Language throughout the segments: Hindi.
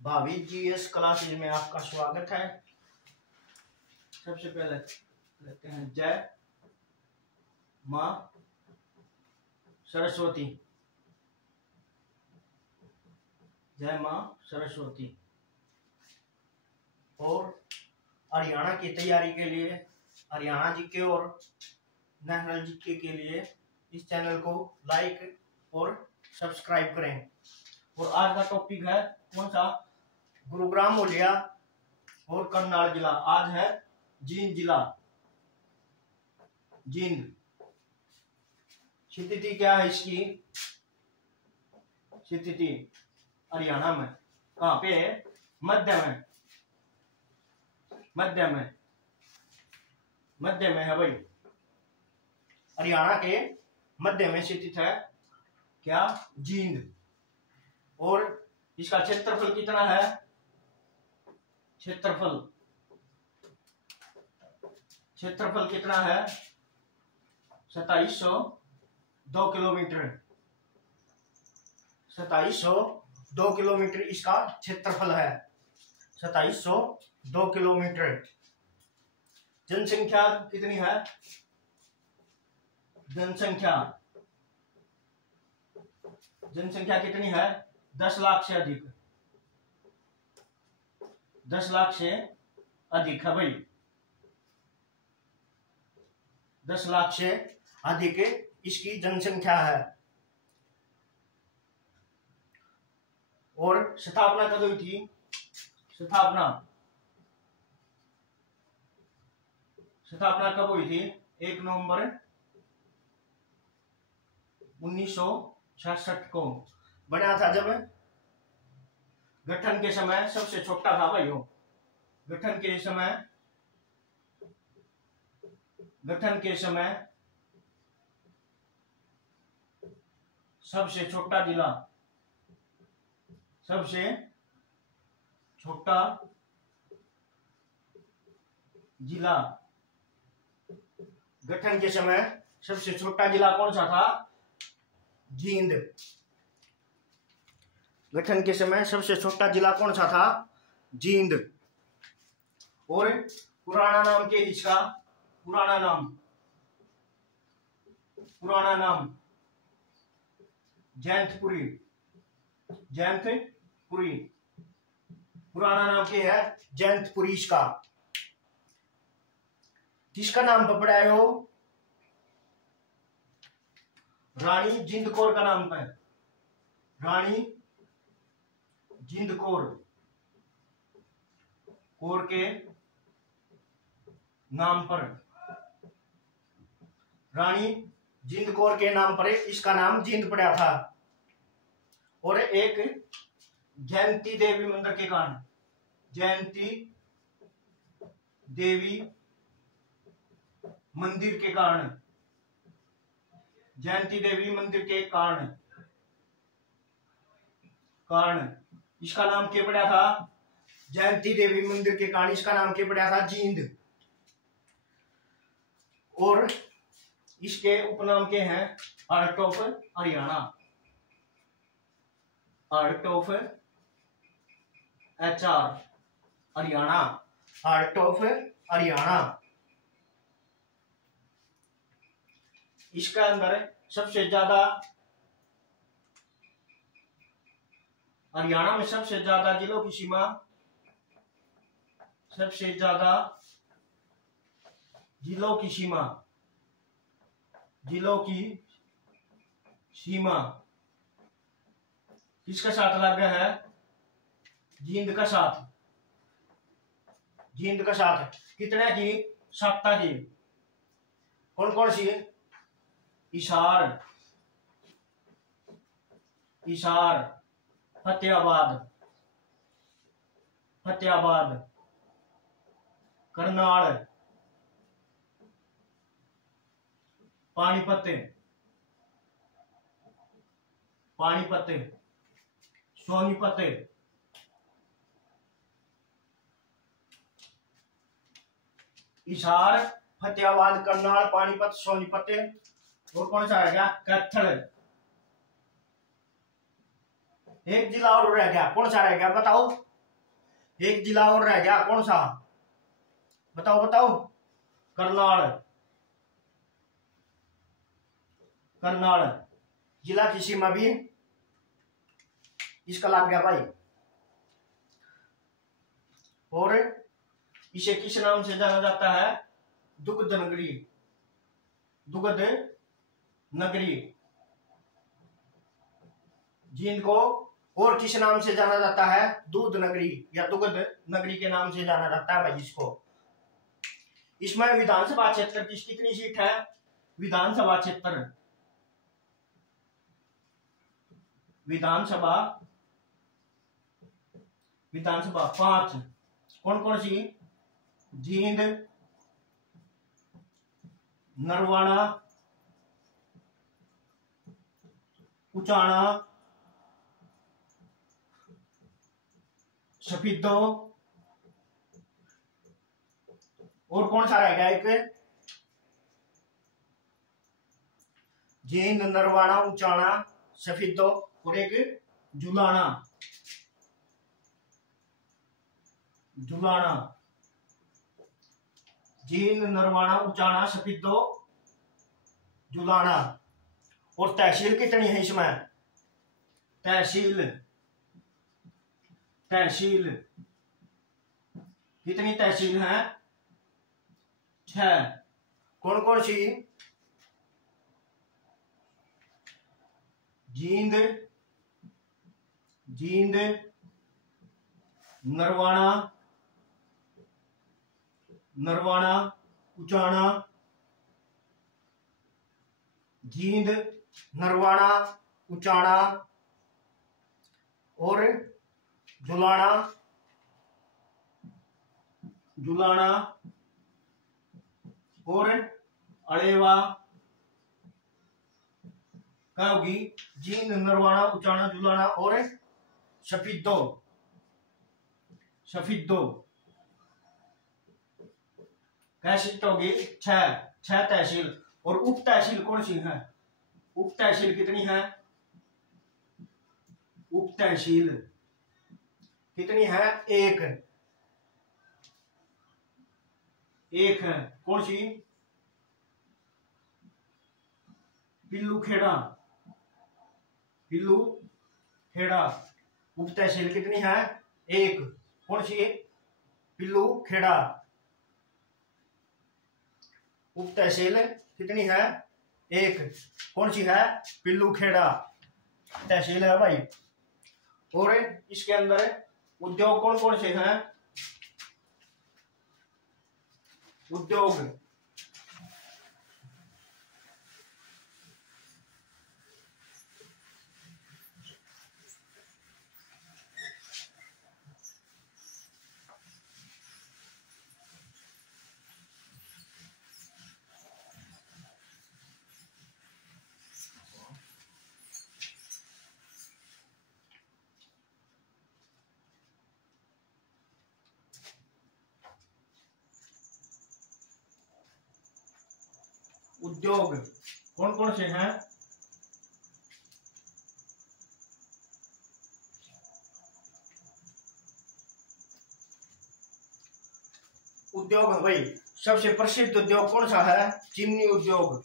भाभी जीएस क्लासेज में आपका स्वागत है। सबसे पहले लेते हैं जय मां सरस्वती। जय मां सरस्वती। और हरियाणा की तैयारी के लिए, हरियाणा जीके और नेशनल जीके के लिए इस चैनल को लाइक और सब्सक्राइब करें। और आज का टॉपिक है कौन सा? गुरुग्राम मोलिया और करनाल जिला। आज है जींद जिला, जींद। स्थिति क्या है इसकी? स्थिति हरियाणा में कहाँ पे है? मध्य में, मध्य में, मध्य में है भाई। हरियाणा के मध्य में स्थित है क्या? जींद। और इसका क्षेत्रफल कितना है? क्षेत्रफल कितना है? 2702 किलोमीटर। 2702 किलोमीटर इसका क्षेत्रफल है। 2702 किलोमीटर। जनसंख्या कितनी है? जनसंख्या कितनी है? 10 लाख से अधिक। 10 लाख से अधिक है भाई। 10 लाख से अधिक इसकी जनसंख्या है। और स्थापना कब हुई थी? स्थापना कब हुई थी? 1 नवंबर 1966 को बना था। जब गठन के समय सबसे छोटा था भाई। गठन के समय सबसे छोटा जिला, सबसे छोटा जिला। गठन के समय सबसे छोटा जिला कौन सा था? जींद। गठन के समय सबसे छोटा जिला कौन सा था? जींद। और पुराना नाम के इसका? पुराना नाम जैंतपुरी। पुराना नाम क्या है? जैंतपुरी इसका। किसका नाम पर पड़ा है? रानी जिंद कौर का नाम है। रानी जिंद कौर के नाम पर, रानी जिंद कौर के नाम पर इसका नाम जींद पड़ा था। और एक जयंती देवी मंदिर के कारण, जयंती देवी मंदिर के कारण, जयंती देवी मंदिर के कारण इसका नाम क्या पड़ा था? जयंती देवी मंदिर के कारण इसका नाम क्या पड़ा था? जींद। और इसके उपनाम के हैं heart of Haryana, heart of HR Haryana, heart of Haryana. इसका अंदर सबसे ज्यादा, हरियाणा में सबसे ज्यादा जिलों की सीमा, सबसे ज्यादा जिलों की सीमा किसका साथ लग गया है? जींद का साथ। जींद का साथ कितने की? 7 की। कौन कौन सी? हिसार, फतेहाबाद, करनाल, पानीपत, सोनीपत, हिसार, फतेहाबाद, करनाल, पानीपत, सोनीपत। और कौन सा रह गया? कैथल। एक जिला और रह गया। कौन सा रह गया बताओ? एक जिला और रह गया, कौन सा? बताओ बताओ। करनाल। करनाल जिला की सीमा भी इसका लग गया भाई। और इसे किस नाम से जाना जाता है? दुग्ध नगरी। दुग्ध नगरी। जींद को और किस नाम से जाना जाता है? दूध नगरी या दुग्ध नगरी के नाम से जाना जाता है भाई इसको। इसमें विधानसभा क्षेत्र की कितनी सीट है? विधानसभा क्षेत्र, विधानसभा, विधानसभा 5। कौन कौन सी? जींद, नरवाना, उचाना, सफीदो, और कौन सा रहेगा एक? जींद, नरवाना, उचाना, सफीदो और एक जुलाना। जुलाना। जींद, नरवाना, उचाना, सफीदो, जुलाना। और तहसील कितनी है इसमें? तहसील, तहसील कितनी तहसील है? 6। कौन कौन सी? जींद, जींद, नरवाना, नरवाना, उचाना, जींद, नरवाना, उचाना और जुलाना। जुलाना और अड़ेवा क्या होगी? जींद, नरवाना, उचाना, जुलाना और सफीदो। सफीदो कैसी होगी? 6 तहसील। और उप तहसील कौन सी है? उप तहसील कितनी है? उप तहसील कितनी है? 1। एक है, कौन सी? पिल्लू खेड़ा। पिल्लू खेड़ा उप तहसील कितनी है? 1। कौन सी? पिल्लू खेड़ा उप तहसील कितनी है? 1। कौन सी है? पिल्लू खेड़ा तहसील है भाई। और इसके अंदर उद्योग कौन कौन से हैं? उद्योग, उद्योग कौन कौन से हैं? उद्योग है भाई। सबसे प्रसिद्ध उद्योग कौन सा है? चीनी उद्योग।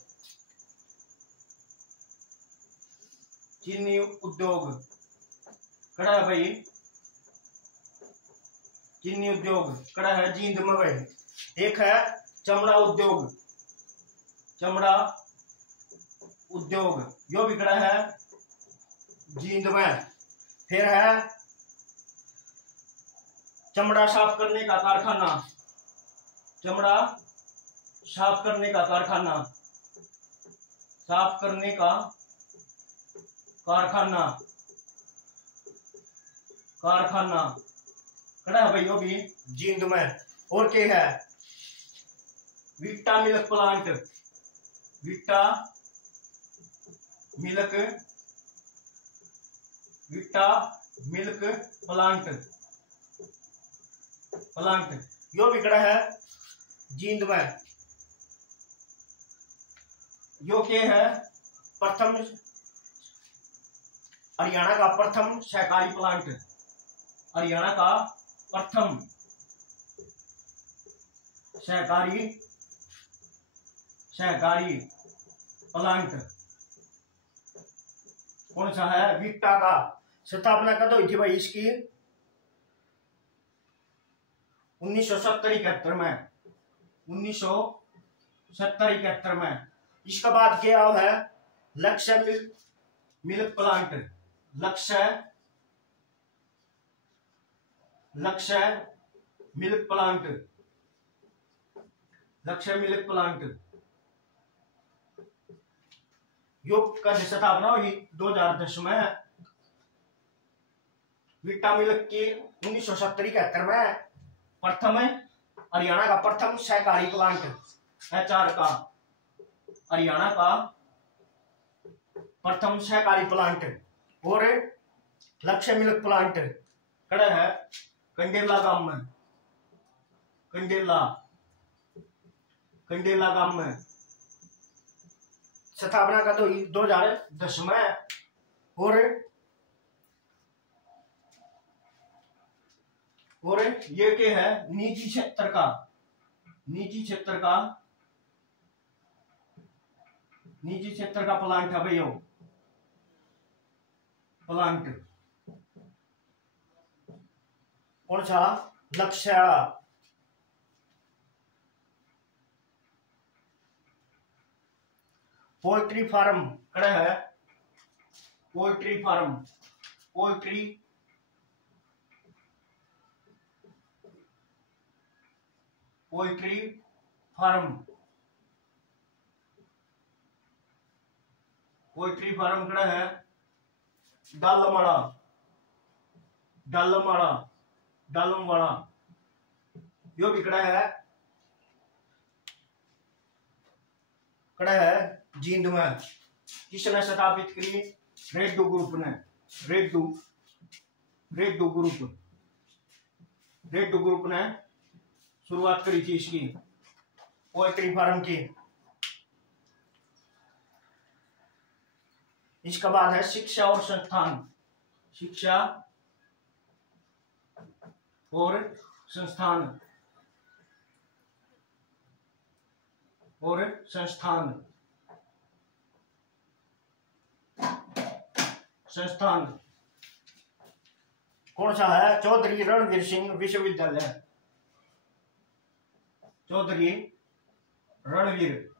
चीनी उद्योग कड़ा है भाई। चीनी उद्योग कड़ा है जींद में भाई। एक है चमड़ा उद्योग। चमड़ा उद्योग यो भी कड़ा है जींद में। फिर है चमड़ा साफ करने का कारखाना। चमड़ा साफ करने का कारखाना। साफ करने का कारखाना। कारखाना कड़ा है भाई यो भी जींद में। और क्या है? विटा मिल्क प्लांट। विटा मिल्क, विटा मिल्क प्लांट। प्लांट यो भी कड़ा है जींद में। यो क्या है? प्रथम हरियाणा का प्रथम सहकारी प्लांट। हरियाणा का प्रथम सहकारी प्लांट कौन सा है? विक्टा का। स्थापना कब हुई थी भाई इसकी? 1970-71 में। 1970-71 में। इसके बाद क्या है? लक्ष्य मिल्क प्लांट। लक्ष्य मिल्क प्लांट। लक्ष्य मिल्क प्लांट योग का स्थापना हुई 2010 में। विक्टा मिल्क की 1970-71 में। प्रथम हरियाणा का प्रथम सहकारी प्लांट HR का। हरियाणा का प्रथम सहकारी प्लांट। और लक्ष्य मिल्क प्लांट कड़ा है कंडेला गांव में। कंडेला गांव में। स्थापना कब हुई? 2010 में। और ये क्या है? निजी क्षेत्र का प्लांट है भैया। प्लांट कौन सा? लक्ष्य। पोल्ट्री फार्म कड़ा है? पोल्ट्री फार्म कड़ा है? डालमवाड़ा यो भी कड़ा है जींद में। किसने स्थापित करी? रेड्डू ग्रुप ने। रेड्डू ग्रुप ने शुरुआत करी थी इसकी पोल्ट्री फार्म की। इसके बाद है शिक्षा और संस्थान कौन सा है? चौधरी रणवीर सिंह विश्वविद्यालय। चौधरी रणवीर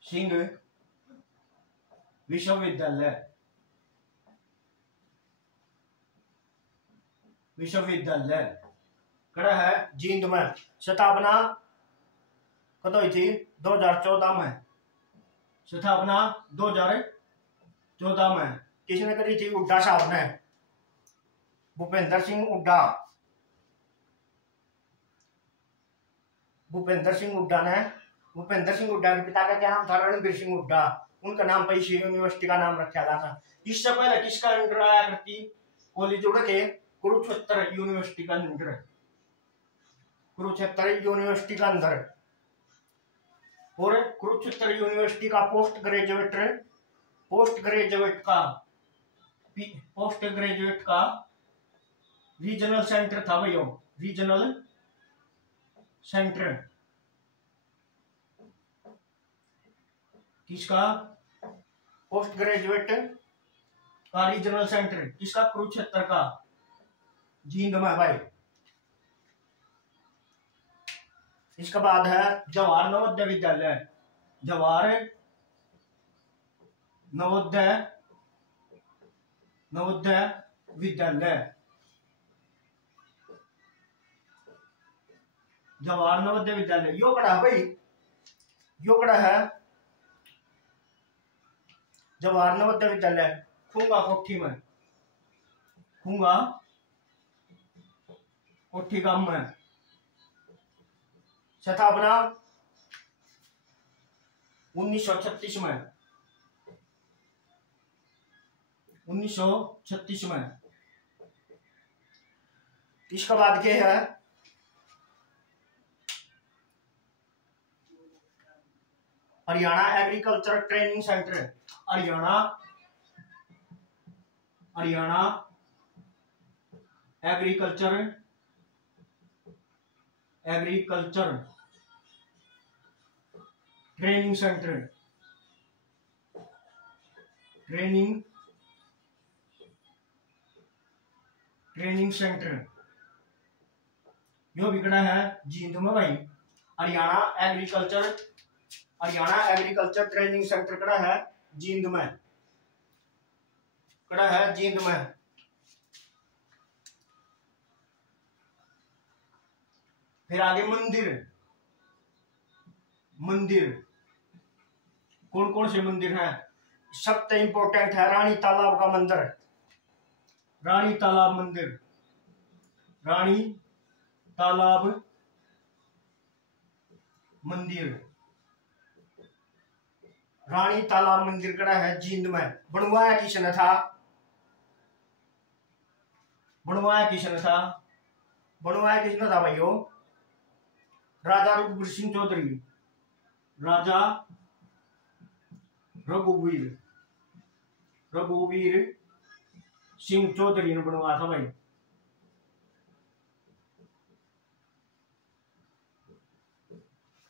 सिंह विश्वविद्यालय कड़ा है जींद में। स्थापना कब हुई थी? 2014 में। स्थापना 2014 में। किसने करी थी? हुड्डा साहब ने। भूपेंद्र सिंह हुड्डा के पिता का क्या नाम था? रणवीर सिंह हुड्डा। उनका नाम पर इस यूनिवर्सिटी का नाम रखा गया था। इससे पहले किसका अंडर आया करती? कॉलेज उड़ के कुरुक्षेत्र यूनिवर्सिटी का अंदर। कुरुक्षेत्र यूनिवर्सिटी का अंदर। और कुरुक्षेत्र यूनिवर्सिटी का पोस्ट ग्रेजुएट का रीजनल सेंटर था भैया। रीजनल सेंटर किसका? पोस्ट ग्रेजुएट का रीजनल सेंटर किसका? कुरुक्षेत्र का जींद में भाई। इसके बाद है जवाहर नवोदय विद्यालय। जवाहर नवोदय विद्यालय यो कड़ा है भाई। जवाहर नवोदय विद्यालय खूंगा कोठी गांव में। स्थापना 1936 में। इसके बाद क्या है? Haryana agriculture training centre. Haryana agriculture agriculture training centre, training centre यो बिगड़ा है जींद में भाई। हरियाणा एग्रीकल्चर ट्रेनिंग सेंटर कड़ा है जींद में, कड़ा है जींद में। फिर आगे मंदिर, मंदिर कौन कौन से मंदिर हैं? सबसे इंपॉर्टेंट है रानी तालाब का मंदिर, रानी तालाब मंदिर, रानी तालाब मंदिर, रानी तालाब मंदिर कड़ा है जींद में। बनवाया किसने था? बनवाया किसने था? बनवाया किसने था भाइयों? राजा रघुवीर सिंह चौधरी, राजा रघुवीर सिंह चौधरी ने बनवाया था भाई।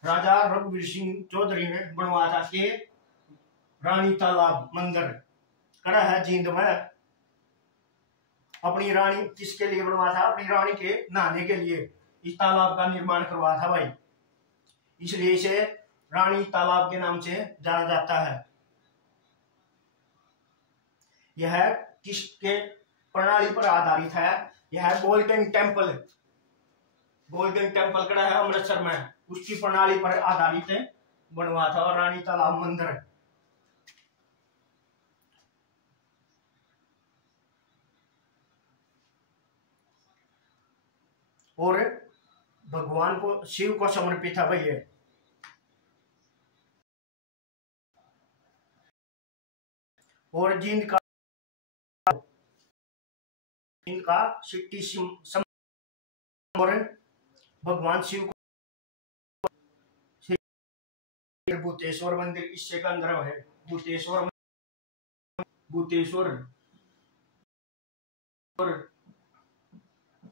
राजा रघुवीर सिंह चौधरी ने बनवाया था कि रानी तालाब मंदिर कड़ा है जींद में। अपनी रानी किसके लिए बनवाया था? अपनी रानी के नहाने के लिए इस तालाब का निर्माण करवाया था भाई, इसलिए इसे रानी तालाब के नाम से जाना जाता है। यह किसके प्रणाली पर आधारित है? यह गोल्डन टेम्पल, गोल्डन टेम्पल कड़ा है अमृतसर में, उसकी प्रणाली पर आधारित बनवा था और रानी तालाब मंदिर। और भगवान को, शिव को समर्पित है भाई ये। और जिनका सिटी और भगवान शिव को भूतेश्वर मंदिर इससे का अंदर है। भूतेश्वर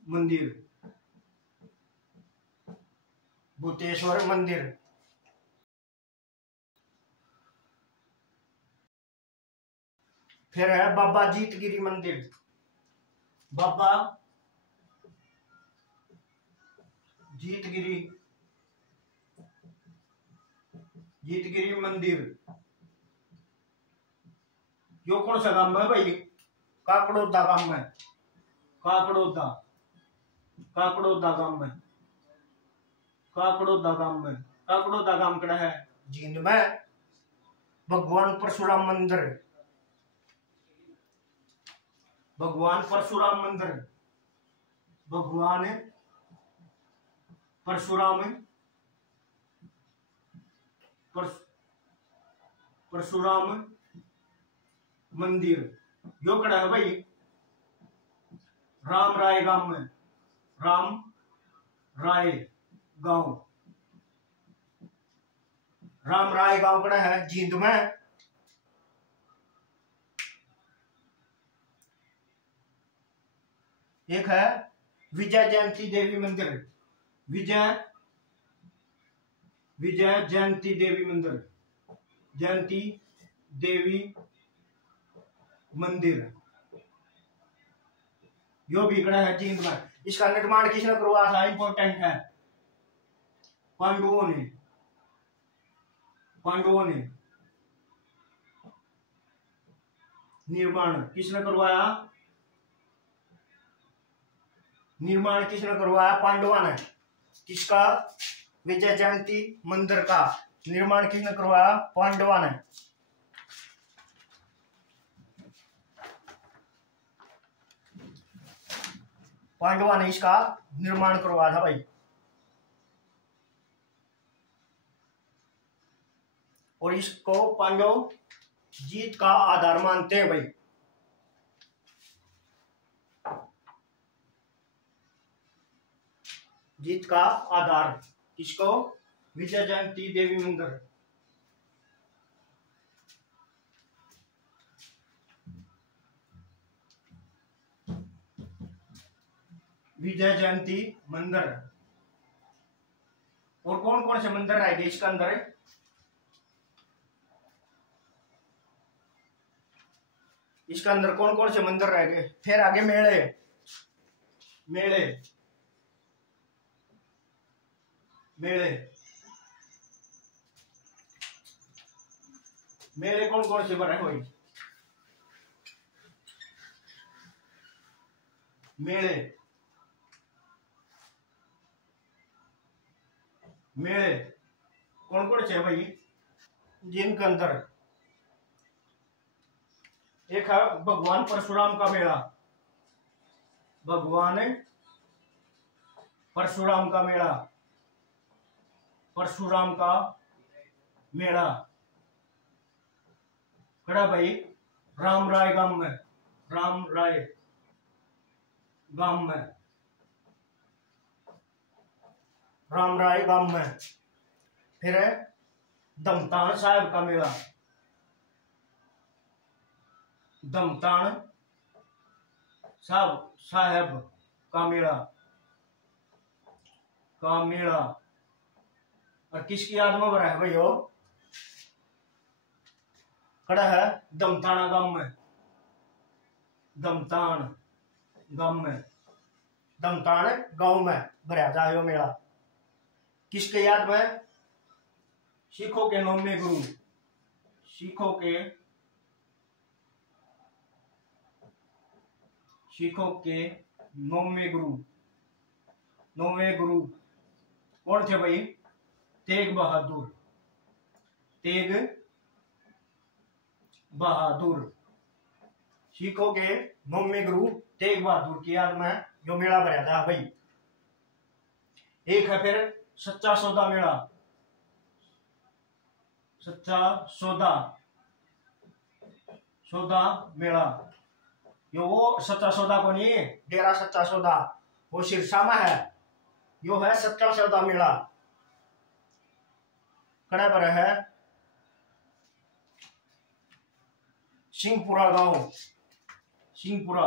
मंदिर, भूतेश्वर मंदिर। फिर है बाबा जीतगिरी मंदिर, बाबा जीतगिरी मंदिर। यो कौन सा गांव है भाई? काकड़ोदा गांव में, काकड़ोदा गांव में, काकड़ोदा गांव कड़ा है जींद में। भगवान परशुराम मंदिर, भगवान परशुराम मंदिर, भगवान परशुराम मंदिर यो कड़ा है भाई राम राय गांव में, राम राय गांव कड़ा है जींद में। एक है विजय जयंती देवी मंदिर, विजय जयंती देवी मंदिर, जयंती देवी मंदिर यो भी कड़ा है जींद में। इसका निर्माण किसने करवाया था? इंपॉर्टेंट है, पांडवों ने निर्माण किसने करवाया? निर्माण किसने करवाया? पांडवा ने। किसका? विजय जयंती मंदिर का निर्माण किसने करवाया? पांडवा ने। पांडवा ने इसका निर्माण करवाया था भाई। और इसको पांडव जीत का आधार मानते हैं भाई। जीत का आधार किसको? विजय जयंती देवी मंदिर। विजय जयंती मंदिर। और कौन कौन से मंदिर रहेंगे इसके अंदर? इसके अंदर कौन कौन से मंदिर रहेंगे? फिर आगे मेले, मेले मेले मेले कौन कौन से बने हुए? मेले मेले कौन कौन से भाई? जिनके अंदर एक है भगवान परशुराम का मेला, भगवान परशुराम का मेला, परशुराम का मेला खड़ा भाई राम राय गांव में, राम राय गांव में, राम राय गांव में। फिर है दमतान साहब का मेला, दमतान साहब का मेला, का मेला। और किसकी याद में बना है भाई? हो खड़ा है दमताना गांव में, दमतान गांव में, दमतान गांव में भरा जाए मेला। किसके याद में? सिखों के 9वें गुरु, सिखों के 9वें गुरु, 9वें गुरु कौन थे भाई? तेग बहादुर, तेग बहादुर। सिखों के 9वें गुरु तेग बहादुर की याद में जो मेला भरा था भाई। एक है फिर सच्चा सौदा मेला, सच्चा सौदा मेला। यो वो सच्चा सौदा को नहीं, डेरा सच्चा सौदा वो सिरसा में है, यो है सच्चा सौदा मेला। खड़ा पर है सिंहपुरा गांव, सिंहपुरा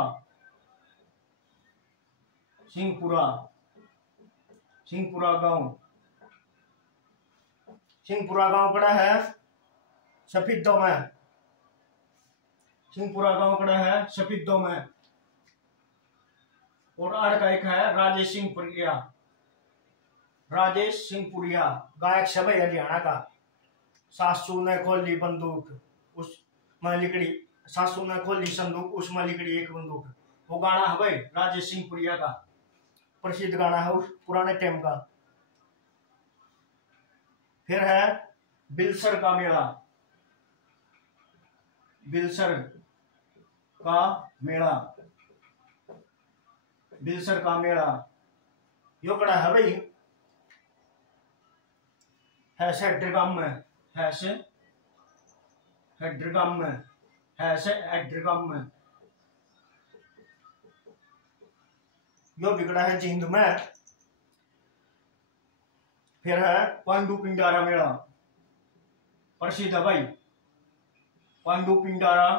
गांव, सिंहपुरा गांव खड़ा है सफीदों में, सिंहपुरा गांव खड़ा है सफीदों में। और आड़ का एक है राजेश सिंहपुरिया, राजेश सिंहपुरिया गायक सब है हरियाणा का। सासू ने खोली बंदूक उसमें लिकड़ी, सासू ने खोली संदूक उसमें लिकड़ी एक बंदूक, वो गाना है भाई राजेश सिंहपुरिया का, प्रसिद्ध गाना है उस पुराने टाइम का। फिर है बिलसर का मेला, बिलसर का मेला, बिलसर का मेला। यो कड़ा है भाई है से हेड्रगाम में, है से हेड्रगाम में, है से हेड्रगाम में। यो बिगड़ा है जींद में। फिर है पांडु पिंडारा मेला, प्रसिद्ध है भाई पांडु पिंडारा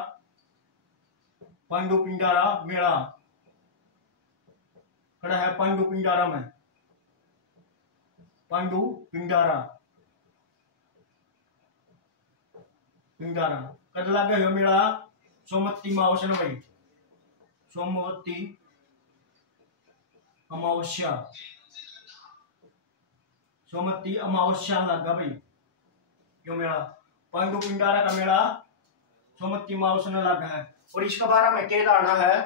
मेला खड़ा है पांडु पिंडारा में, पांडु पिंडारा कद लागे हो मेला? सोमवती अमावस्या ना भाई, सोमवती अमावस्या, सोमवती अमावस्या लगा भाई यो मेला। पांडु पिंडारा का मेला सोमवती अमावस्या में लगा है। और इसके बारे में क्या धारणा है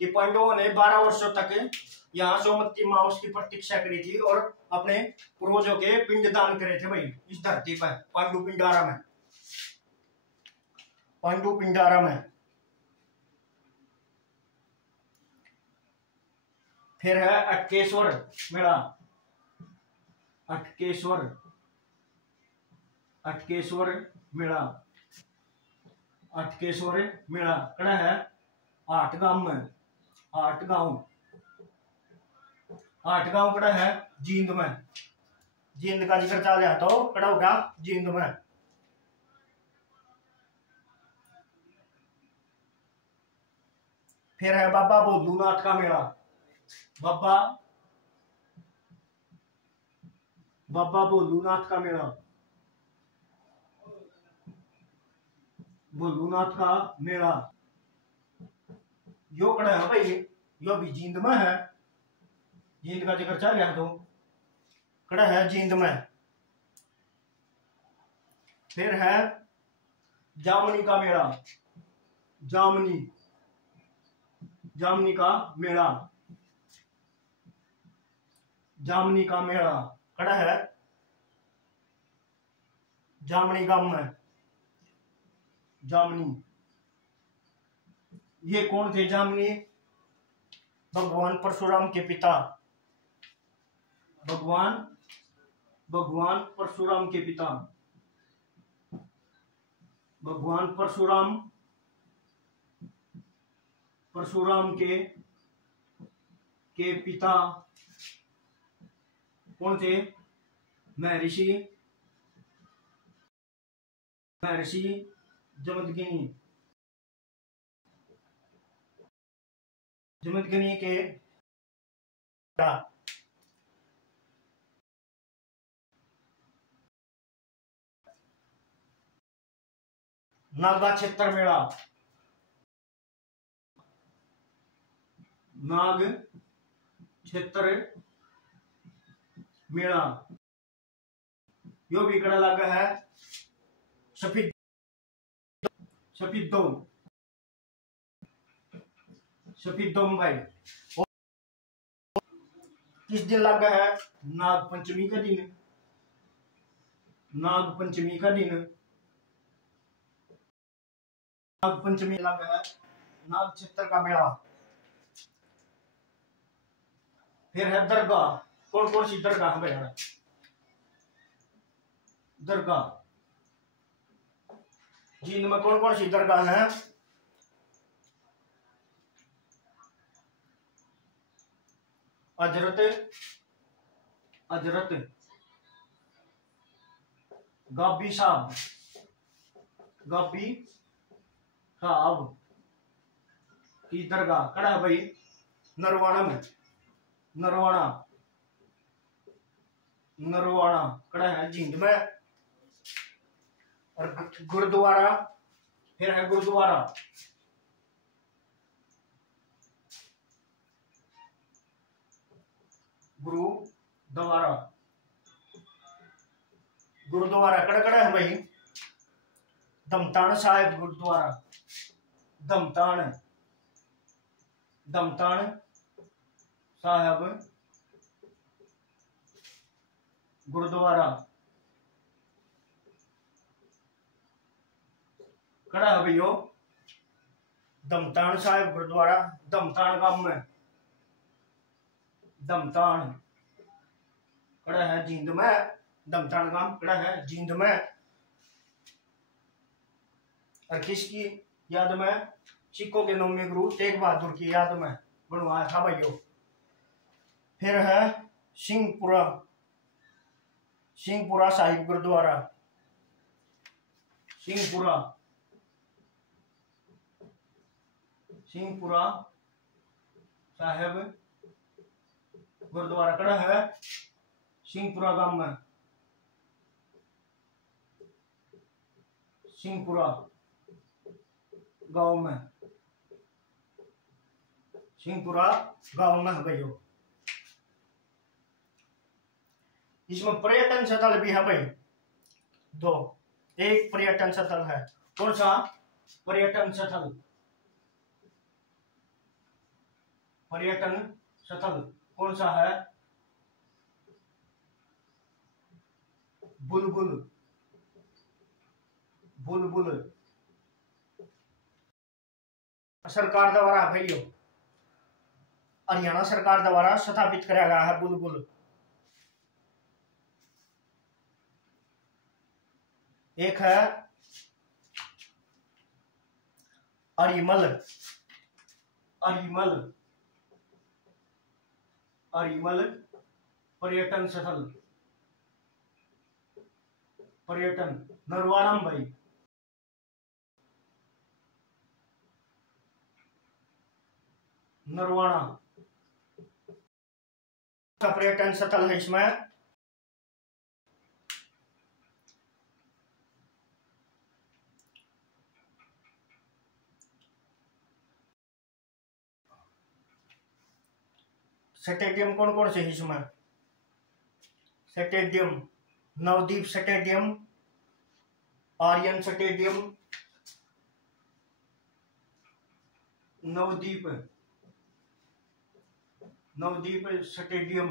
कि पांडवों ने 12 वर्षों तक यहाँ सोमवती अमावस्या की प्रतीक्षा करी थी और अपने पूर्वजों के पिंड दान करे थे भाई इस धरती पर, पांडु पिंडारा में, पांडु पिंडारा में। फिर है अटकेश्वर मेला, अटकेश्वर मेला, अटकेश्वर मेला कड़ा है आठगांव में, आठगांव कड़ा है जींद में, जींद का जिक्र चल जाता हो कड़ा होगा जींद में। फिर है बाबा भोलूनाथ का मेला, बाबा बाबा भोलूनाथ का मेला, भोलूनाथ का मेला। यो कड़ा है भाई, यो भी जींद में है, जींद का जिक्र चल रहा तो कड़ा है जींद में। फिर है जामनी का मेला, जामनी, जामनी का मेला, जामनी का मेला कड़ा है जामनी गांव में, जामनी। ये कौन थे जामनी? भगवान परशुराम के पिता, भगवान परशुराम के पिता, भगवान परशुराम के पिता कौन थे? महर्षि जमदग्नि, जमदग्नि के नागा क्षेत्र मेला, नाग क्षेत्र मेला। यो भी कड़ा लगा है शफीदोम भाई। किस दिन लगा है? नाग पंचमी का दिन, नाग पंचमी का दिन, नाग पंचमी लगा है नाग क्षेत्र का मेला। फिर है दरगाह, कौन कौन सी दरगाह है भाई? दरगाह जींद में कौन कौन सी दरगाह है? हजरत गाबी साहब की दरगाह कड़ा है भाई नरवाना में, नरवाना कड़ा है जींद में। और गुरुद्वारा, फिर है गुरुद्वारा, गुरुद्वारा कड़ा कड़ा है भाई? दमतान साहिब गुरुद्वारा, दमतान साहिब गुरुद्वारा कड़ा है भैया? दमतान साहिब गुरुद्वारा, दमतान गांव में, दमतान कड़ा है जींद में, दमतान गांव कड़ा है जींद में। और किसकी याद में? सिखों के नौवें गुरु तेग बहादुर की याद में बनवाया था भाइयों। फिर है सिंहपुरा साहिब गुरुद्वारा, सिंहपुरा साहिब गुरुद्वारा कड़ा है सिंहपुरा गांव में, सिंहपुरा गांव में, सिंहपुरा गांव में है भाइयों। इसमें पर्यटन स्थल भी है भाई दो। एक पर्यटन स्थल है, कौन सा पर्यटन स्थल? कौन सा है? बुलबुल सरकार द्वारा भाइयों, हरियाणा सरकार द्वारा स्थापित किया गया है बुलबुल। एक है अरिमल पर्यटन स्थल, नरवाना भाई, नरवाना पर्यटन स्थल है इसमें। स्टेडियम कौन कौन से है इसमें? Stadium Navdeep stadium, Aryan stadium, Navdeep stadium,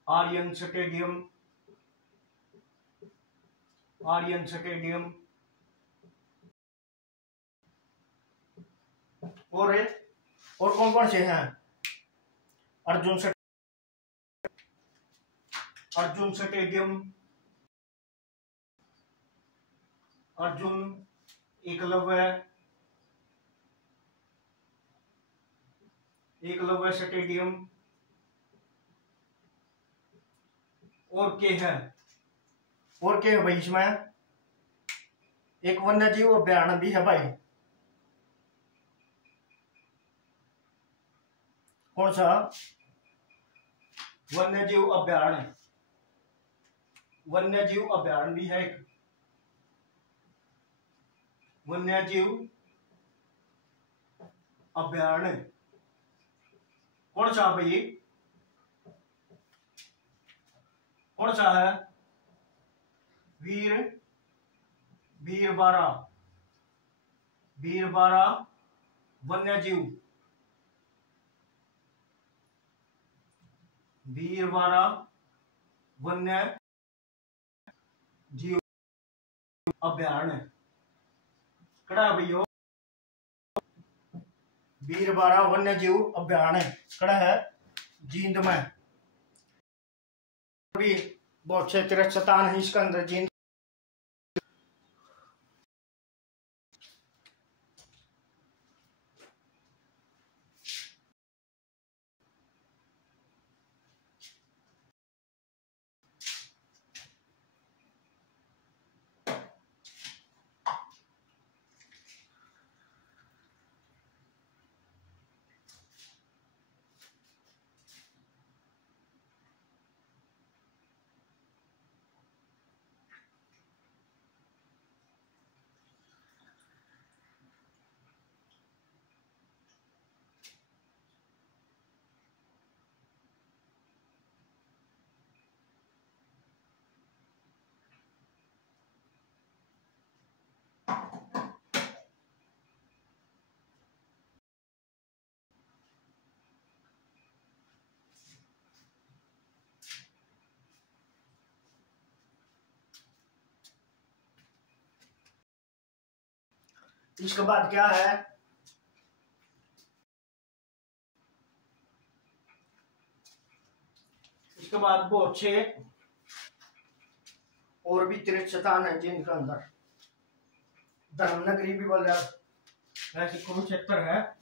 Aryan stadium, और कौन कौन से हैं? अर्जुन स्टेडियम, अर्जुन एकलव्य स्टेडियम, और के है भाई इसमें? एक वन्य जीव अभ्यारण्य भी है भाई। कौन सा? वन्य जीव अभ्यारण्य भी है एक। वन्य जीव अभ्यारण्य कौन सा भाई? कौन सा है? वीरबारा वन्य जीव, वीरबारा वन्य जीव अभ्यारण्य कड़ा भैया। वीरबारा वन्य जीव अभ्यारण्य कड़ा है जींद में। भी बहुत से तीर्थ स्थान है इसके अंदर जींद। इसके बाद क्या है? इसके बाद बहुत से और भी तीर्थ स्थान है जिनके अंदर धर्मनगरी भी बोल रहा है, ऐसे कुरुक्षेत्र है।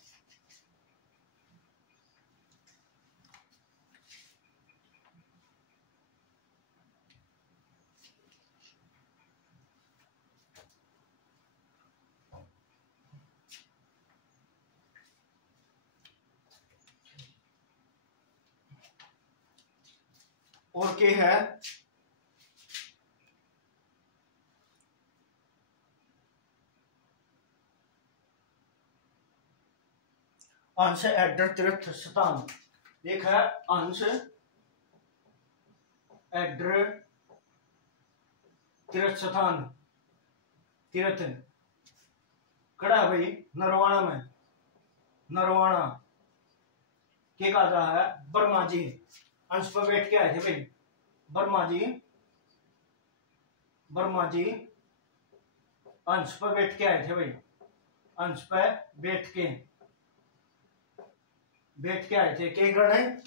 और के है? अंश एड्र तीर्थ स्थान। एक है अंश एड्र तीर्थ स्थान, तीर्थ कड़ा भाई नरवाणा में। नरवाणा के कहा जा है? वर्मा जी अंश पर बैठ के आए थे भाई। वर्मा जी अंश पर बैठ के आए थे भाई। अंश पर बैठ के आए थे। के गण है?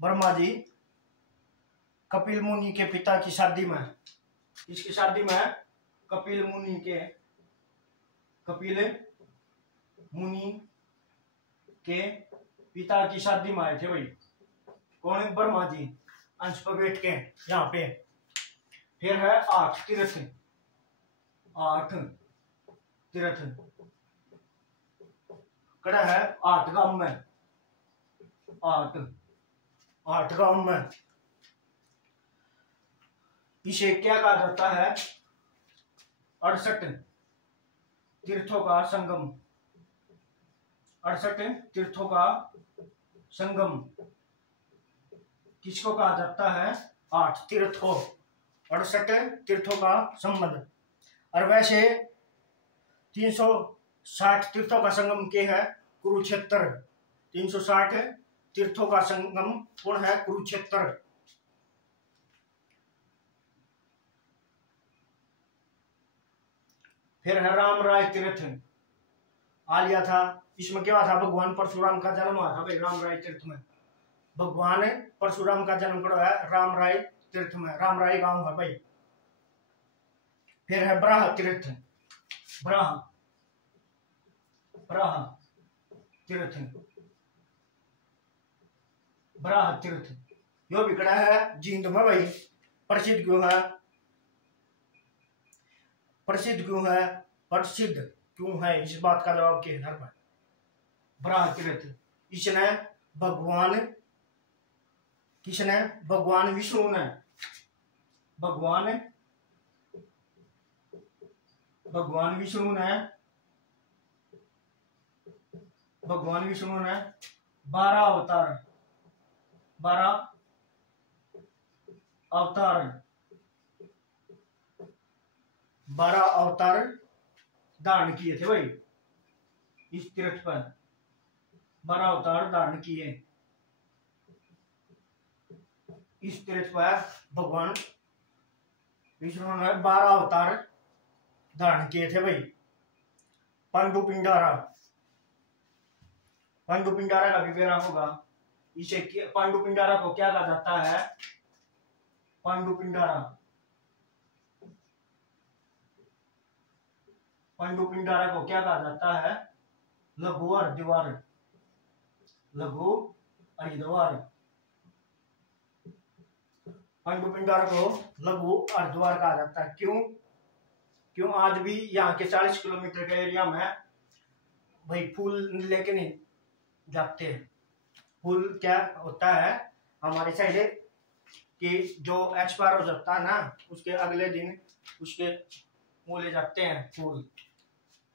वर्मा जी कपिल मुनि के पिता की शादी में, इसकी शादी में कपिल मुनि के पिता की शादी में आए थे भाई। कौन है? ब्रह्मा जी अंश पर बैठ के यहाँ पे। फिर है 8 तीर्थ, 8 तीर्थ कड़ा है 8 गांव में, 8 गांव में। इसे क्या कहा जाता है? 68 तीर्थों का संगम, 68 तीर्थों का संगम किसको कहा जाता है? 8 तीर्थ को, 68 तीर्थों का संबंध। और वैसे 360 तीर्थों का संगम के है कुरुक्षेत्र, 360 तीर्थों का संगम कौन है? कुरुक्षेत्र। फिर है रामराय तीर्थ, आ लिया था। इसमें क्या था? भगवान परशुराम का जन्म हुआ था भाई रामराय तीर्थ में। भगवान परशुराम का जन्म कड़ा है रामराय तीर्थ में, रामराय गांव है भाई। फिर है ब्राह तीर्थ, ब्राह तीर्थ, ब्राह तीर्थ यो भी कड़ा है जींद में भाई। प्रसिद्ध क्यों है? प्रसिद्ध क्यों है? प्रसिद्ध क्यों है? इस बात का जवाब के आधार पर ब्राह तीर्थ इसने भगवान, किसने? भगवान विष्णु ने, भगवान विष्णु ने, भगवान विष्णु ने 12 अवतार, 12 अवतार, 12 अवतार धारण किए थे भाई इस तीर्थ पर। 12 अवतार धारण किए इस तीर्थ पर। भगवान विष्णु ने 12 अवतार धारण किए थे भाई। पांडु पिंडारा, पांडु पिंडारा का विवरण होगा। इसे पांडु पिंडारा को क्या कहा जाता है? पांडु पिंडारा, पांडु पिंडारा को क्या कहा जाता है? लघु हरिद्वार, लघु हरिद्वार। पांडु पिंडारा को लघु हरिद्वार कहा जाता है। क्यों? क्यों आज भी यहाँ के 40 किलोमीटर के एरिया में भाई फूल लेके नहीं जाते हैं। फूल क्या होता है हमारे साइड कि जो एक्सपायर हो जाता है ना, उसके अगले दिन उसके वो ले जाते हैं फूल,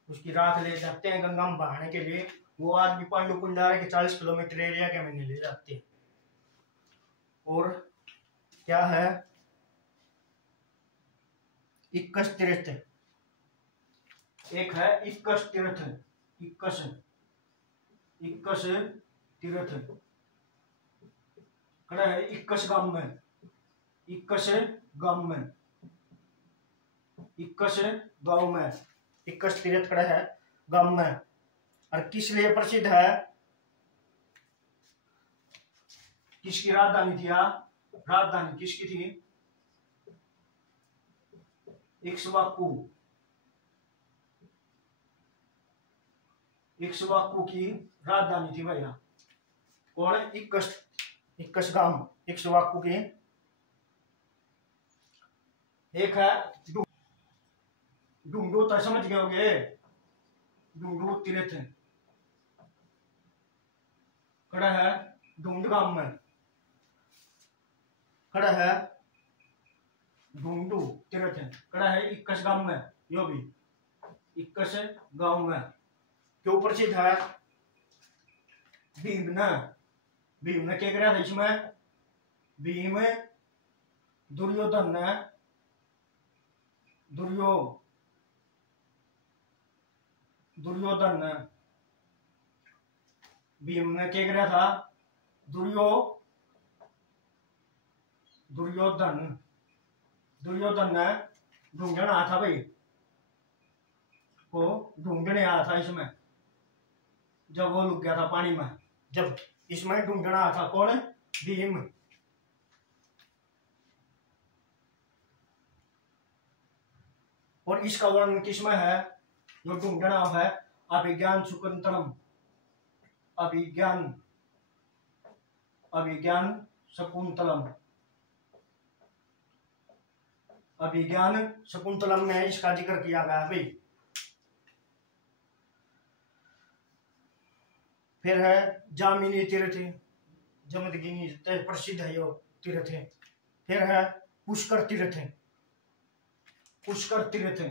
उसकी राख ले जाते हैं गंगा में बहाने के लिए। वो आज भी पांडु पिंडारा के 40 किलोमीटर एरिया के में ले जाते हैं। और क्या है? 21 तीर्थ, एक है 21 तीर्थ, 21 तीर्थ खड़ा है 21 गांव में, 21 गांव में, 21 गांव में 21 तीर्थ खड़ा है गांव में। और किस लिए प्रसिद्ध है? किसकी राजधानी थी? राजधानी किसकी थी? इक्ष्वाकु, इक्ष्वाकु की राजधानी थी भैया। कौन? 21 गांव इक्ष्वाकु की। एक है डुंडू, तो समझ गए होंगे, डुंडू तीर्थ खड़ा है ढूंढ गांव में, खड़ा है ढूंढू तीर्थ खड़ा है 21 गांव में। यो भी 21 गांव में। क्यों प्रसिद्ध है? भीम ने क्या करा था इसमें? भीम दुर्योधन ने, दुर्योधन ने, भीम ने क्या करा था? दुर्योधन ने ढूंढने आया था भाई, को ढूंढने आया था इसमें। जब वो लुक गया था पानी में, जब इसमें ढूंढने आया था कौन? भीम। और इसका वर्णन किसमें है? जो ढूंढना है अभिज्ञान शुकुंतलम, अभिज्ञान शकुंतलम। अभिज्ञान शकुंतलम में इसका जिक्र किया गया है भाई। फिर है जामिनी तीर्थ, जमदगिनी प्रसिद्ध है यो तीर्थ। फिर है पुष्कर तीर्थ, पुष्कर तीर्थ,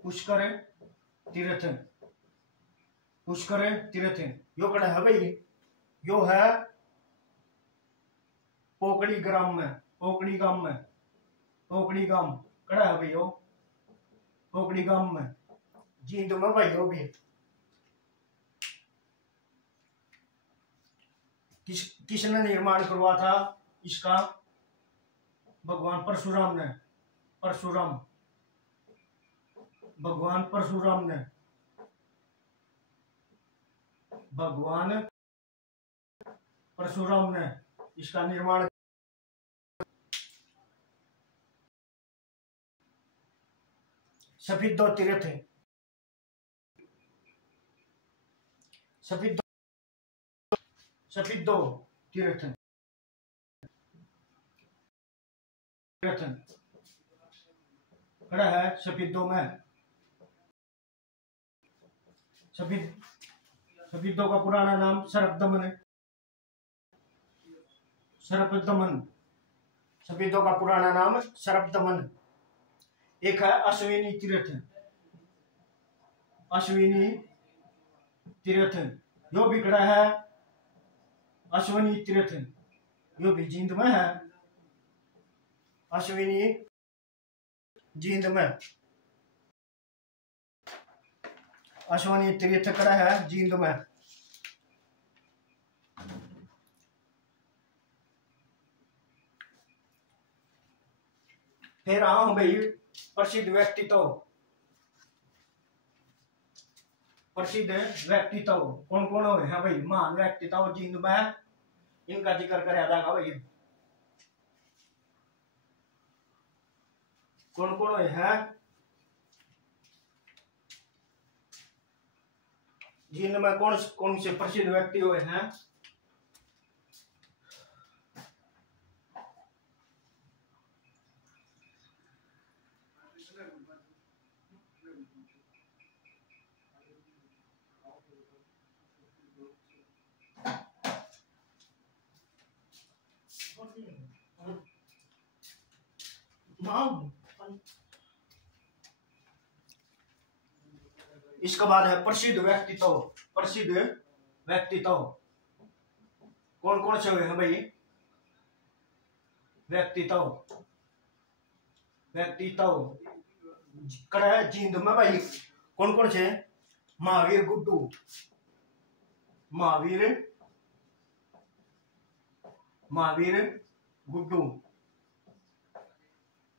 पुष्कर तीर्थ, पुष्कर तीर्थ। यो कड़ा है भाई, यो है पोकड़ी ग्राम में, पोकड़ी गांव में, पोकड़ी गांव कड़ा है भाई यो, पोकड़ी गांव में जींद में भाई यो भी। किसने निर्माण करवा था इसका? भगवान परशुराम ने, परशुराम, भगवान परशुराम ने, भगवान परशुराम ने इसका निर्माण। सफेद तीर्थ, सफेद तीर्थ, तीर्थ खड़ा है सफेदों में। सफेदों का पुराना नाम सर्पदमन है, सर्पदमन, सफेदों का पुराना नाम सर्पदमन। एक है अश्विनी तीर्थ, अश्विनी तीर्थ यो भी खड़ा है, अश्विनी तीर्थ यो भी जींद में है, अश्विनी जींद में, अश्विनी तीर्थ खड़ा है जींद में। फिर आओ भाई प्रसिद्ध व्यक्तित्व, प्रसिद्ध व्यक्तित्व कौन कौन है भाई? महान व्यक्तित्व जींद में, इनका जिक्र कराया जाएगा भाई। कौन कौन है जींद में? कौन कौन से प्रसिद्ध व्यक्ति हुए हैं? इसके बाद है प्रसिद्ध व्यक्तित्व, प्रसिद्ध व्यक्तित्व कौन कौन से हुए हैं भाई? व्यक्तित्व, व्यक्तित्व कड़ा है जींद में भाई। कौन कौन से? महावीर गुड्डू, महावीर, महावीर गुड्डू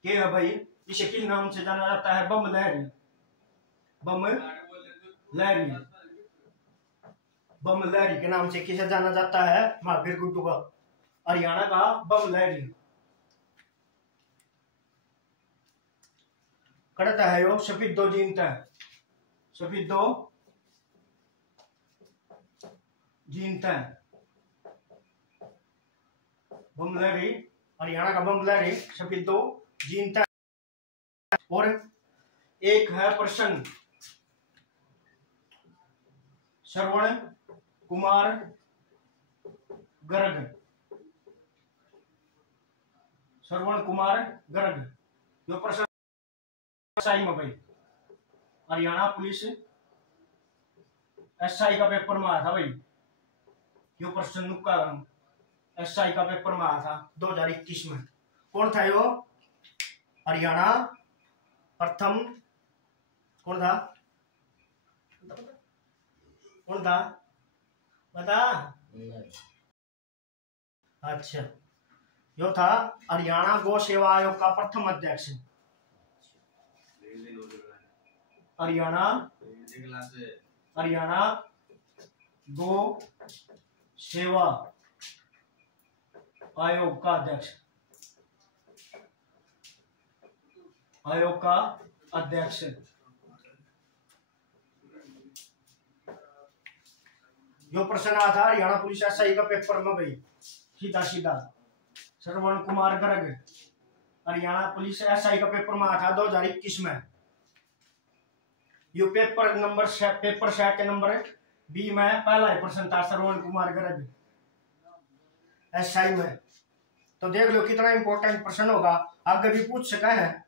के है भाई। इसे किस नाम से जाना जाता है? बम लहरी, बम लहरी, बम लहरी के नाम से किसे जाना जाता है? महावीर गुड्डू का, हरियाणा का बम लहरी। कड़ता है यो सफेदो जीनता है, सफेदो जीनता है, बम लहरी, हरियाणा का बम लहरी सफेदो जीनता है। और एक है प्रसन्न, श्रवण कुमार गर्ग, श्रवण कुमार गर्ग जो प्रसन्न एसआई में भाई, हरियाणा पुलिस एसआई का पेपर में आया था भाई। यो प्रसन्न का एसआई का पेपर में आया था 2021 में। कौन था यो? हरियाणा प्रथम, कौन था? कौन था बता? अच्छा, यो था हरियाणा गौ सेवा आयोग का प्रथम अध्यक्ष। हरियाणा, हरियाणा गौ सेवा आयोग का अध्यक्ष, आयोग का अध्यक्ष। जो प्रश्न आया था हरियाणा पुलिस एसआई का पेपर में भाई, सीधा सीधा श्रवण कुमार गर्ग हरियाणा पुलिस एसआई का पेपर में आया था 2021 में। यो पेपर सेट के नंबर बी में पहला ही प्रश्न था, श्रवण कुमार गर्ग एसआई में। तो देख लो कितना इंपॉर्टेंट प्रश्न होगा, आगे भी पूछ सका है।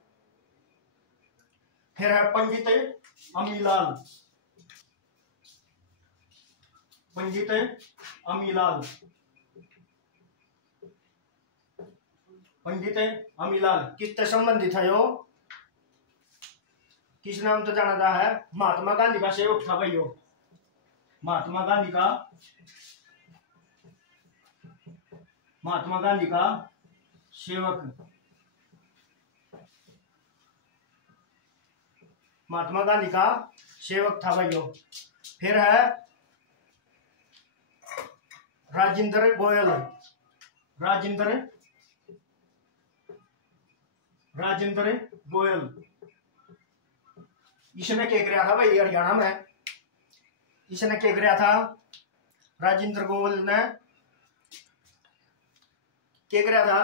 फिर है पंडित अमीलाल, पंडित अमीलाल, पंडित अमीलाल किससे संबंधित है? यो किस नाम से जाना जाता है? महात्मा गांधी का सेवक था भाई यो, महात्मा गांधी का, महात्मा गांधी का सेवक, महात्मा गांधी का सेवक था भाई यो। फिर है राजेंद्र गोयल, राजेंद्र गोयल, इसने क्या किया था भाई हरियाणा में? इसने क्या किया था? राजेंद्र गोयल ने क्या किया था?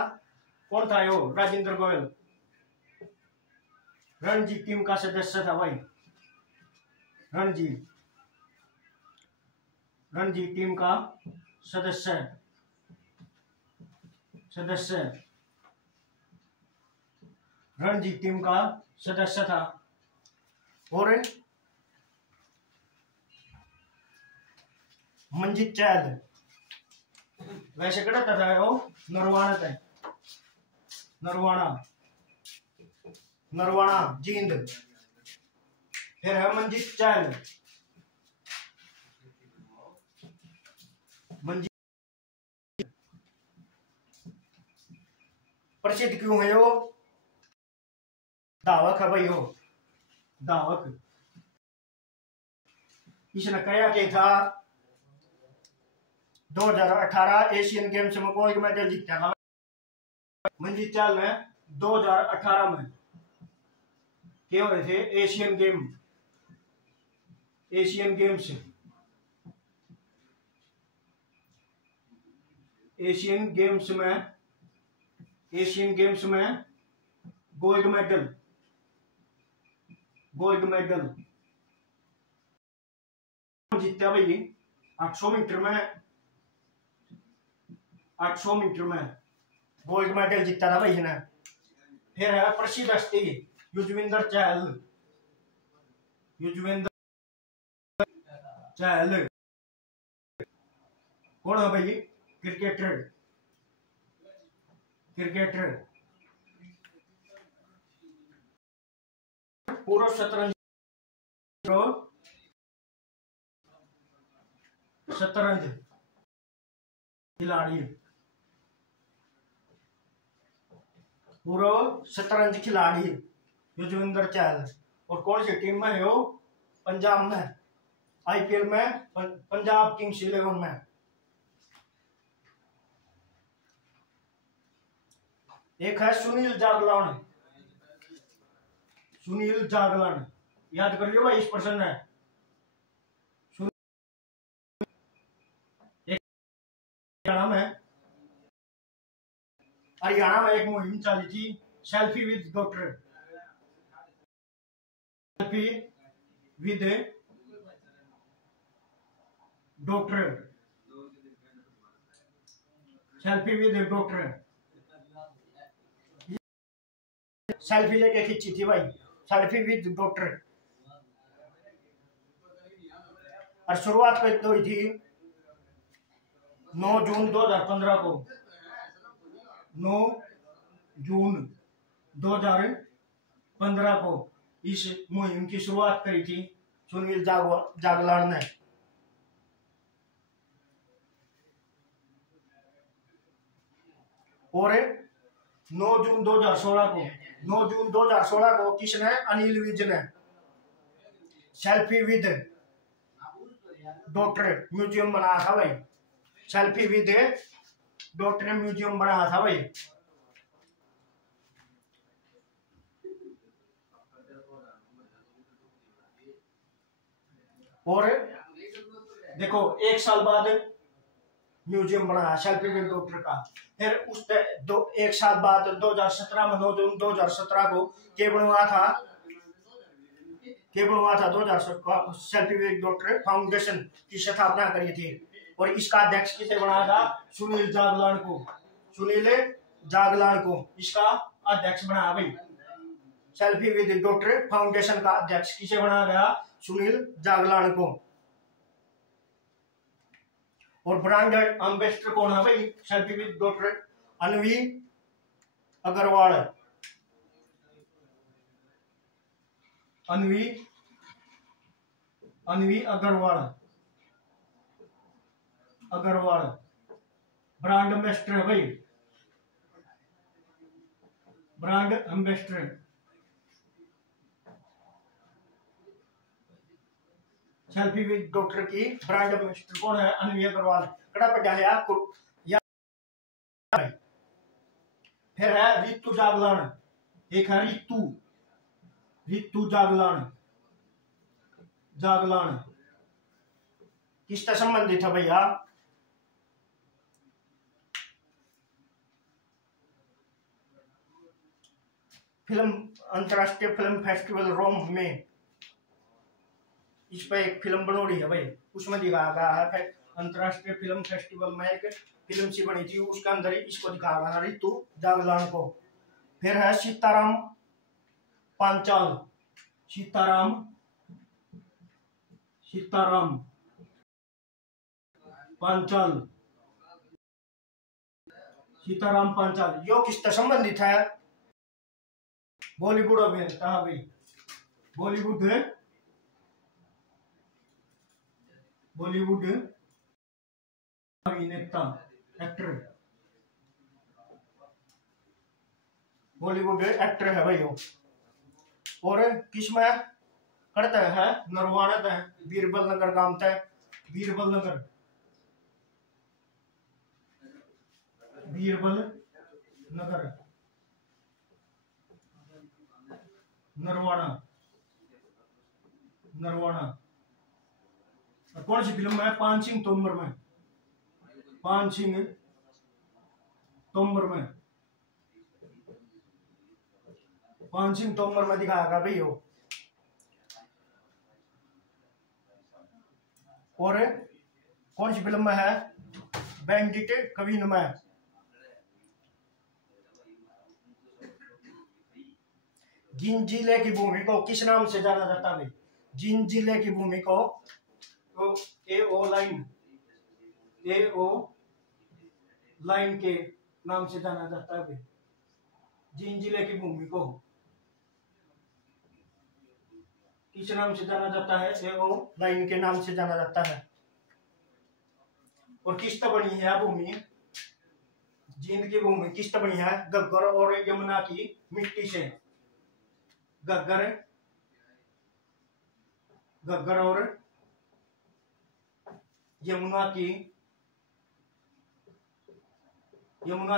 कौन था यो राजेंद्र गोयल? रणजी टीम का सदस्य था भाई, रणजी टीम का सदस्य रणजी टीम का सदस्य था। और मंजीत चैद वैसे कड़ा था वो नरवाना था, नरवाना जींद। फिर है मंजीत चैद, मंजीत प्रसिद्ध क्यों है? वो धावक है भाई, हो धावक। इसने कया क्या था? 2018 एशियन गेम्स में गोल्ड मेडल जीता था मंजीत चाल ने। 2018 में क्या हुए थे? एशियन गेम्स में गोल्ड मेडल जीता भाई। 800 मीटर में गोल्ड मेडल जीता था भाई ने। फिर है प्रसिद्ध हस्ती युजवेंद्र चहल, कौन है भाई? क्रिकेटर पूर्व शतरंज खिलाड़ी, पूर्व शतरंज खिलाड़ी युजवेंद्र चहल। और कौन सी टीम में है वो? पंजाब में, आईपीएल में पंजाब किंग्स 11 में। एक है सुनील जागलान, याद कर लियो भाई इस पर्सन है। हरियाणा में एक मुहिम चली थी, सेल्फी विद डॉक्टर, सेल्फी लेके खींची थी भाई, सेल्फी विद डॉक्टर। और शुरुआत कब हुई थी? 9 जून 2015 को, 9 जून 2015 को इस मुहिम की शुरुआत करी थी सुनील जागलान ने। और 9 जून 2016 को किसने? अनिल विज ने सेल्फी विद डॉक्टर म्यूजियम बनाया था भाई, सेल्फी विद डॉक्टर म्यूजियम बनाया था भाई। और देखो 1 साल बाद म्यूजियम बना सेल्फी विद डॉक्टर का। फिर उस 1 साल बाद 2017 में 2017 को क्या बनवा था 2017 सेल्फी विद डॉक्टर फाउंडेशन की स्थापना करी थी। और इसका अध्यक्ष किसे बनाया था? सुनील जागलान को इसका अध्यक्ष बनाया भाई। सेल्फी विद डॉक्टर फाउंडेशन का अध्यक्ष किसे बनाया गया? सुनील जागलान को। और ब्रांड एम्बेसडर कौन है भाई selfie with doctor? Anvi Agarwal. Anvi Agarwal brand ambassador है भाई। Brand ambassador selfie with doctor की ब्रांड एम्बेसडर कौन है? अन्वी अग्रवाल। कड़ा पड़ा है या फिर है रितु जागलान। एक है रितु जागलान किससे संबंधित है भैया? अंतरराष्ट्रीय फिल्म फेस्टिवल रोम में इस पर एक फिल्म बनोड़ी है भाई। उसमें दिखाया गया है अंतरराष्ट्रीय फिल्म फेस्टिवल में एक फिल्म सी बनी थी, उसके अंदर इसको दिखाया गया रितु जागलान को। फिर है सीताराम पांचाल। सीताराम पांचाल यो किससे संबंधित है? बॉलीवुड अभिनेता भाई। बॉलीवुड अभिनेता एक्टर। बॉलीवुड एक्टर है भाई वो। और किसमें करता है? नरवाणत है बीरबल नगर गांव तय बीरबल नगर नरवाणा। कौन सी फिल्म है? पान सिंह तोमर में दिखाया गया भाई हो। और कौन सी फिल्म में है? बैंडिट कवीन में। जिन जिले की भूमि को किस नाम से जाना जाता है? जिन जिले की भूमि को तो एओ लाइन के नाम से जाना जाता है। जिन जिले की भूमि को किस नाम से जाना जाता है? एओ लाइन के नाम से जाना जाता है। और किस तरह बनी है भूमि? जींद की भूमि किस तरह बनी है? गग्गर और यमुना की मिट्टी से। गग्गर और यमुना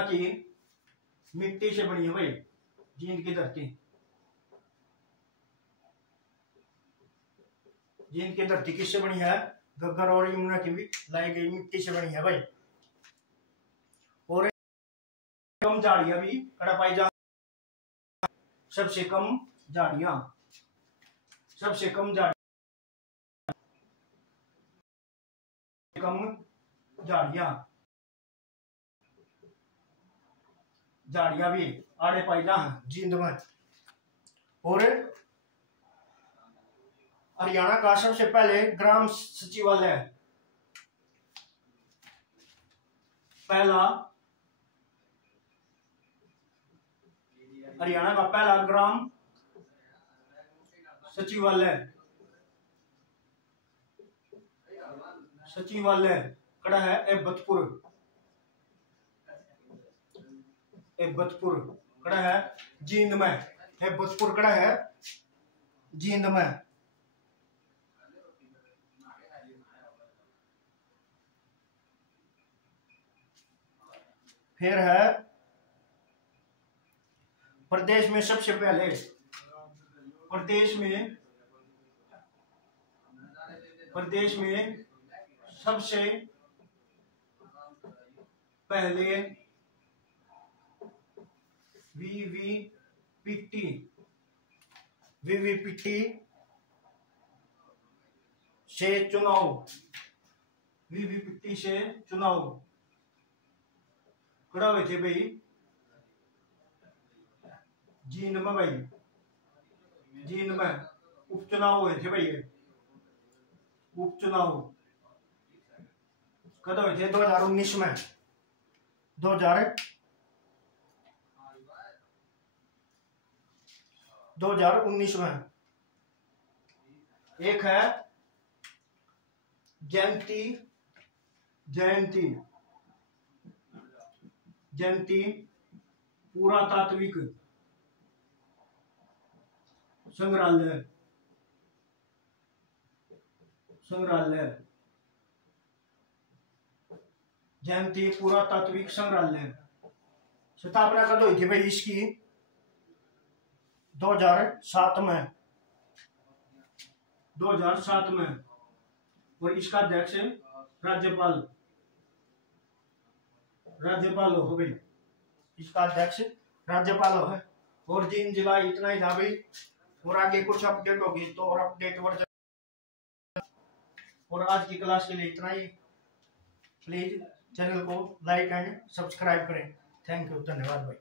की मिट्टी से बनी है भाई जींद की धरती। जींद की धरती किससे बनी है? गग्गर और यमुना की भी लाई गई मिट्टी से बनी है भाई। और कम झाड़ियां भी कड़ा पाई जा सबसे कम झाड़ियां भी आड़े पाई जा जींद में। और हरियाणा का सबसे पहले ग्राम सचिवालय हरियाणा का पहला ग्राम सचिवालय कड़ा है एबतपुर कड़ा है जींद में। एबतपुर कड़ा है जींद में। फिर है प्रदेश में सबसे पहले सबसे पहले वीवीपीटी से चुनाव, वीवीपीटी से चुनाव कड़ा हुए थे भाई जींद में, भाई जींद में उपचुनाव हुए थे भाई। उपचुनाव कब हुए थे? 2019 में। 2019 में। एक है जयंती पुरातात्विक संग्रहालय, जयंती पुरातात्विक संग्रहालय स्थापना कब हुई थी भाई इसकी? 2007 में। 2007 में। और इसका अध्यक्ष राज्यपाल हो भाई। इसका अध्यक्ष राज्यपाल हो है। और 3 जुलाई इतना ही था भाई। और आगे कुछ अपडेट होगी तो और अपडेट वर्जन। और आज की क्लास के लिए इतना ही। प्लीज चैनल को लाइक एंड सब्सक्राइब करें। थैंक यू, धन्यवाद भाई।